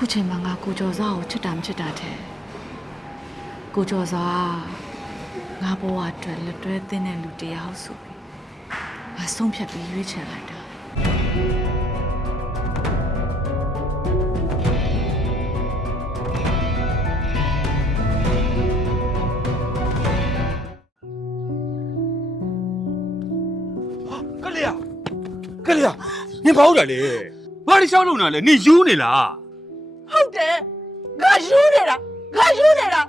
ခုချိန်မှာငါကိုကျော်စောကိုချစ်တာမချစ်တာတဲ့ကိုကျော်စောကငါဘဝအတွက်လက်တွဲသင်းတဲ့လူတစ်ယောက်ဆိုပြီးငါဆုံးဖြတ်ပြီးရွေးချယ်လိုက်တာကလေးရကလေးရနင်ဘာဟုတ်တာလဲဘာတွေရှောက်လုံတာလဲနင်ယူနေလားဟုတ်တယ် ငါယူနေတာငါယူနေတာ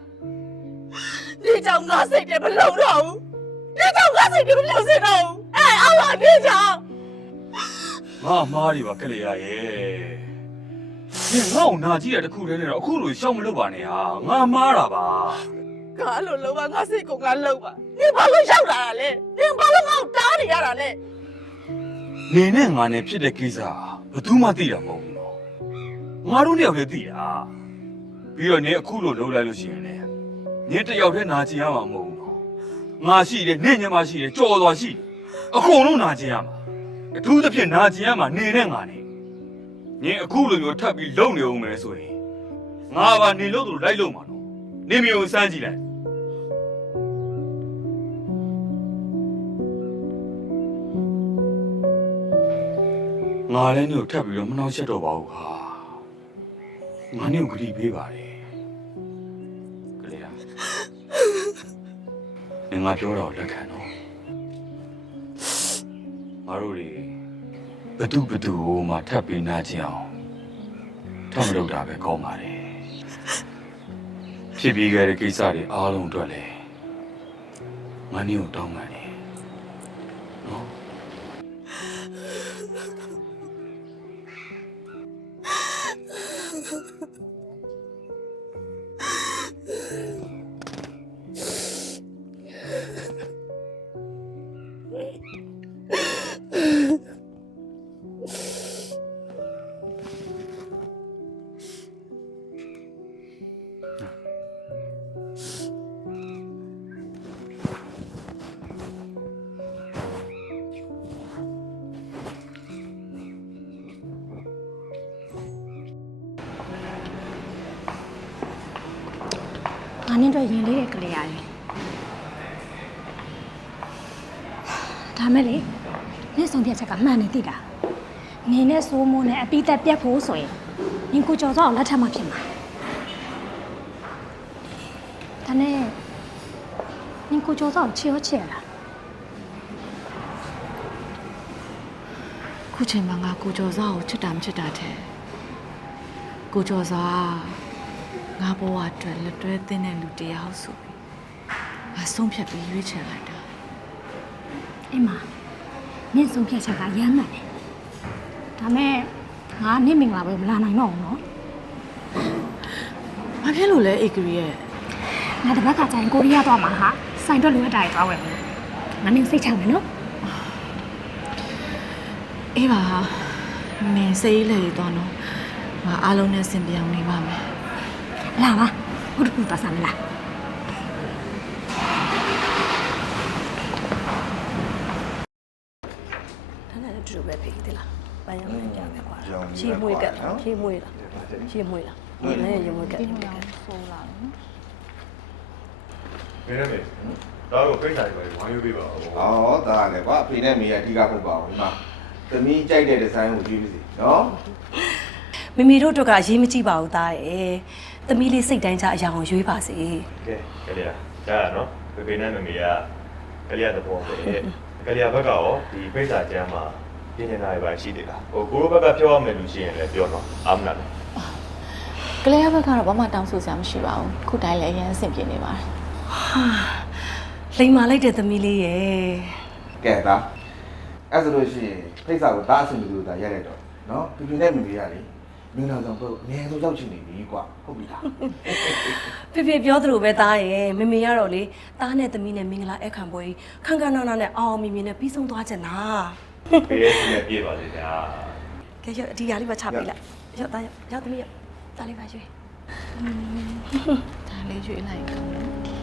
ဒီကြောင့်ငါစိတ်တယ်မလုံတော့ဘူးဒီကြောင့်ငါစိတ်တယ်မလုံစင်တော့ဘူးအဲအောက်လာဒီကြောင့်ငါမားတွေပါကလေးရရဲ့နင်ငါ့ကိုနာကြည့်ရတဲ့တစ်ခုတည်းနဲ့တော့အခုလိုရှောက်မလုပ်ပါနဲ့ဟာငါမားတာပါငါအဲ့လိုလုံပါငါစိတ်ကိုငါလုံပါနင်ဘာလို့ရောက်လာတာလဲနင်ဘာလို့ငါ့ကိုတားနေရတာလဲနေနဲ့ငါနဲ့ဖြစ်တဲ့ကိစ္စဘယ်သူမှသိတာမဟုတ်ဘူးနော်ငါတို့တယောက်တည်းသိတာ ပြီးတော့နင်အခုလိုလုပ်လိုက်လို့ရှိရင်လေနင်တစ်ယောက်တည်းနာကျင်ရမှာမဟုတ်ဘူးနော်ငါရှိတယ်နင့်ညမရှိတယ်ကြော်သွားရှိတယ်အကုန်လုံးနာကျင်ရမှာအထူးသဖြင့်နာကျင်ရမှာနေနဲ့ငါနဲ့နင်အခုလိုမျိုးထပ်ပြီးလုံနေအောင်မယ်ဆိုရင်ငါပါနေလို့သူလိုက်လို့မှာနော်နေမျိုးစမ်းကြည့်လိုက်ငါလည်းညို့ထပ်ပြီးတော့မနှောက်ချက်တော့ပါဘူးဟာငါညို့ဂရီပေးပါတယ် ငါငါပြောတော့လက်ခံတော့ငါတို့တွေဘသူဘသူဟိုမှာထပ်ပြီးနာကျင်အောင်ထပ်မလုပ်တာပဲကောင်းပါတယ်ဖြစ်ပြီးခဲ့တဲ့ကိစ္စတွေအားလုံးအတွက်လည်းငါညို့တောင်းပန်တယ် ငါနဲ့တော့ရင်လေးတဲ့ကလေးရတယ်ဒါမဲ့လေနေ့ဆုံးဖြတ်ချက်ကမှန်နေတိတာနေနဲ့စိုးမိုးနဲ့အပိသက်ပြတ်ဖို့ဆိုရင်နင်ကိုကြော်စောအောင်လက်ထပ်မှဖြစ်မှာဒါနဲ့နင်ကိုကြော်စောအောင်ချေရောချေရလားခုချိန်မှာငါကိုကျော်စောကိုချစ်တာမချစ်တာတဲ့ကိုကျော်စောက ငါဘဝအတွက်လက်တွဲသင်းတဲ့လူတစ်ယောက်ဆိုပြီးငါဆုံးဖြတ်ပြီးရွေးချယ်လိုက်တာအိမ်မှာနင်ဆုံးဖြတ်ချက်ကရမ်းမှန်တယ်ဒါမဲ့ငါနင့်မင်္ဂလာပဲမလာနိုင်တော့ဘူးနော်။ဘာဖြစ်လို့လဲဧကရီရဲ့ငါတစ်ပတ်ကကြာရင်ကိုရီးယားသွားမှာဟာဆိုင်တော့လိုအပ်တာတွေသွားဝယ်မယ်ငါနင်စိတ်ချမယ်နော်အေးပါမင်းစိတ်လေသွားတော့ငါအားလုံးနဲ့စင်ပြောင်းနေပါမယ် လာပါဟုတ်တယ်ပါစားမလားဒါနဲ့တူတူပဲဖိသေးလားပန်းရမ်းကြပဲကွာရှေးမွေးကတ်ရှေးမွေးလားရှေးမွေးလားလည်းရမွေးကတ်တယ်ကတ်ဆိုးလာတယ်မင်းလည်းဒါတော့ဖိတ်ဆိုင်ပဲဝိုင်းယူပေးပါဦး။အော်ဒါလည်းကွာအဖေနဲ့မေကအဓိကမဟုတ်ပါဘူးဒီမှာ။သမီးကြိုက်တဲ့ဒီဇိုင်းကိုကြည့်ပါစီနော်မမီတို့တို့ကအရေးမကြီးပါဘူးသားရဲ့ သမီးလေးစိတ်တိုင်းကြအရာကိုရွေးပါစေကဲကလေးကြားရနော်ဖေဖေနဲ့မမေကကလေးရတဲ့ဘောပဲကလေးရဘက်ကရောဒီဖိတ်စာကျမ်းမှာပြင်နေတာတွေပါရှိသေးလားဟိုကိုရိုဘက်ကပြောရမယ်လို့ရှိရင်လည်းပြောတော့အာမနာလည်းကလေးဘက်ကတော့ဘာမှတောင်းဆိုစရာမရှိပါဘူးခုတိုင်းလည်းအရင်အဆင်ပြေနေပါတယ်လိမ်မာလိုက်တဲ့သမီးလေးရဲ့။ကဲဒါအဲ့ဆိုလို့ရှိရင်ဖိတ်စာကိုဒါအဆင်ပြေလို့ဒါရိုက်လိုက်တော့နော်။ဖေဖေနဲ့မေမေကလေ မင်းတော်ဆောင်တော့အငယ်ဆုံးရောက်ချင်နေပြီကွာဟုတ်ပြီလားဖေဖေပြောသလိုပဲသားရဲ့မမေကတော့လေသားနဲ့သမီးနဲ့မင်္ဂလာအခမ်းပွဲကြီးခန်းခန်းနာနာနဲ့အောင်အောင်မြင်မြင်နဲ့ပြီးဆုံးသွားကြတာဖေရဲ့စီနဲ့ပြေးပါလေဗျာကဲရောက်ဒီຢာလေးပါချပေးလိုက်ရောက်သားရောက်ရောက်သမီးရောက်သားလေးပါရွှေဒါလေးရွေးလိုက်ကောင်းတယ်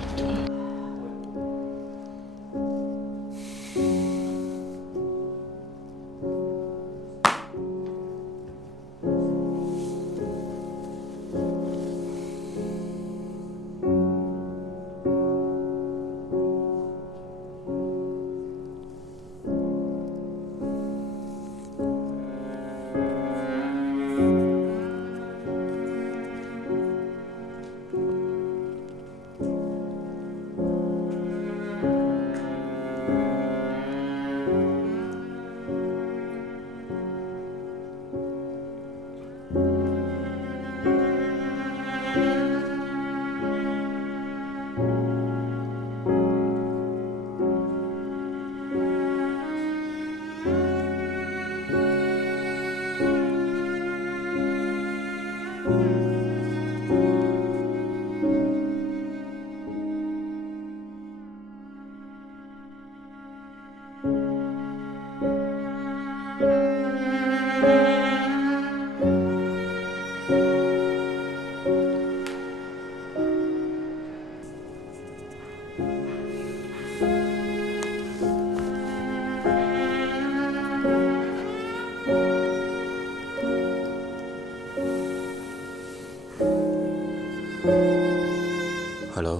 ဟယ်လို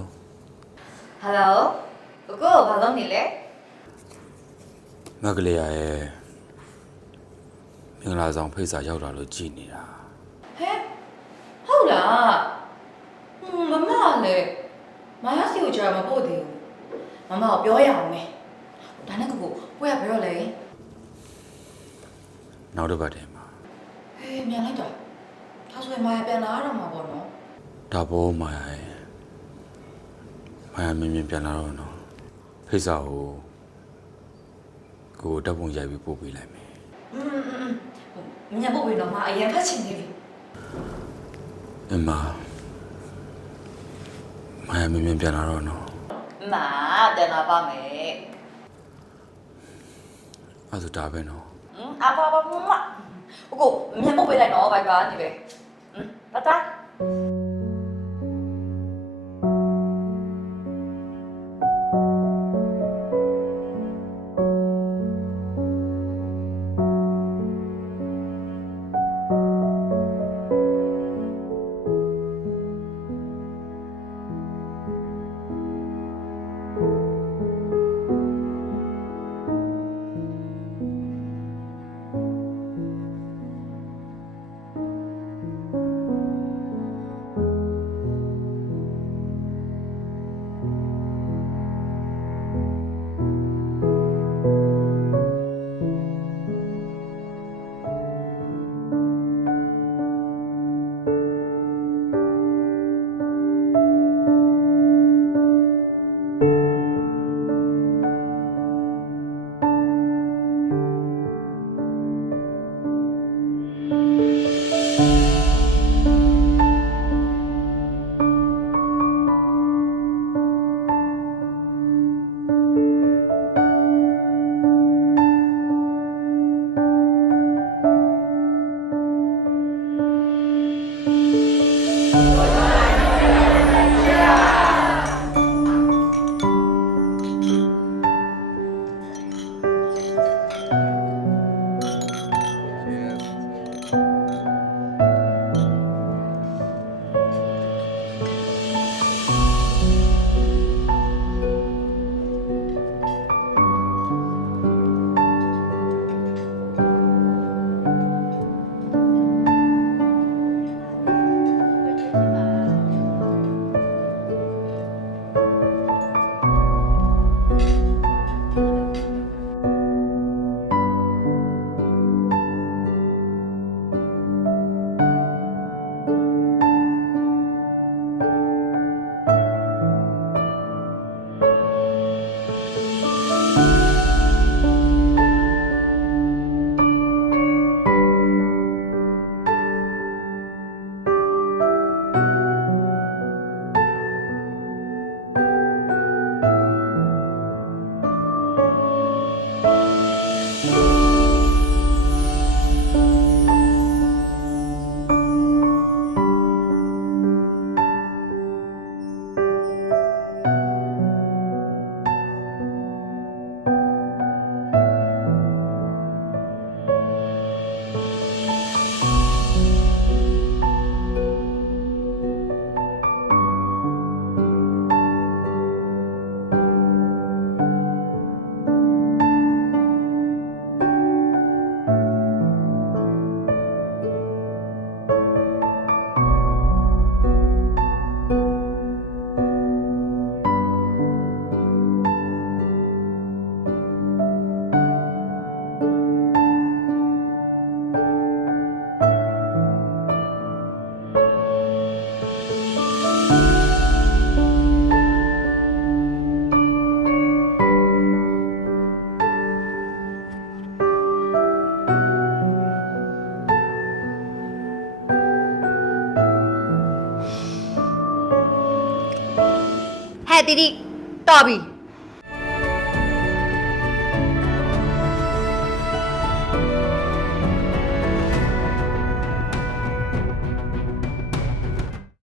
ဟယ်လိုကိုကိုဘာလုပ်နေလဲမကလေးရဲ့မင်္ဂလာဆောင်ဖိတ်စာရောက်တာလို့ကြည်နေတာဟဲ့ဟုတ်လားဟွန်းမမလည်းမာယာစီကိုကြာမပို့သေးဘူးမမကိုပြောရအောင်မယ်ဒါနဲ့ကိုကိုပွဲရဘယ်တော့လဲနောက်တစ်ပတ်တည်းမှာဟေးမြန်လိုက်တော့ဒါဆိုရင်မာယာပြန်လာရတော့မှာပေါ့နော်ဒါဘောမာယာရဲ့ မိုင်းအမင်းမြင်ပြန်လာတော့နော်ဖိစာကိုကိုဓာတ်ပုံရိုက်ပြီးပို့ပေးလိုက်မယ်မညာပို့ပေးတော့မအရင်ဖတ်ချင်သေးတယ်အမမိုင်းအမင်းမြင်ပြန်လာတော့နော်မပြန်လာပါမယ်အဲ့ဒါဒါပဲနော်အဘဘမမဟုတ်ကိုမြန်ပို့ပေးလိုက်တော့ဘိုင်ပါဒီပဲဟမ်တတ် ဟဲ့တီတီတော်ပြီ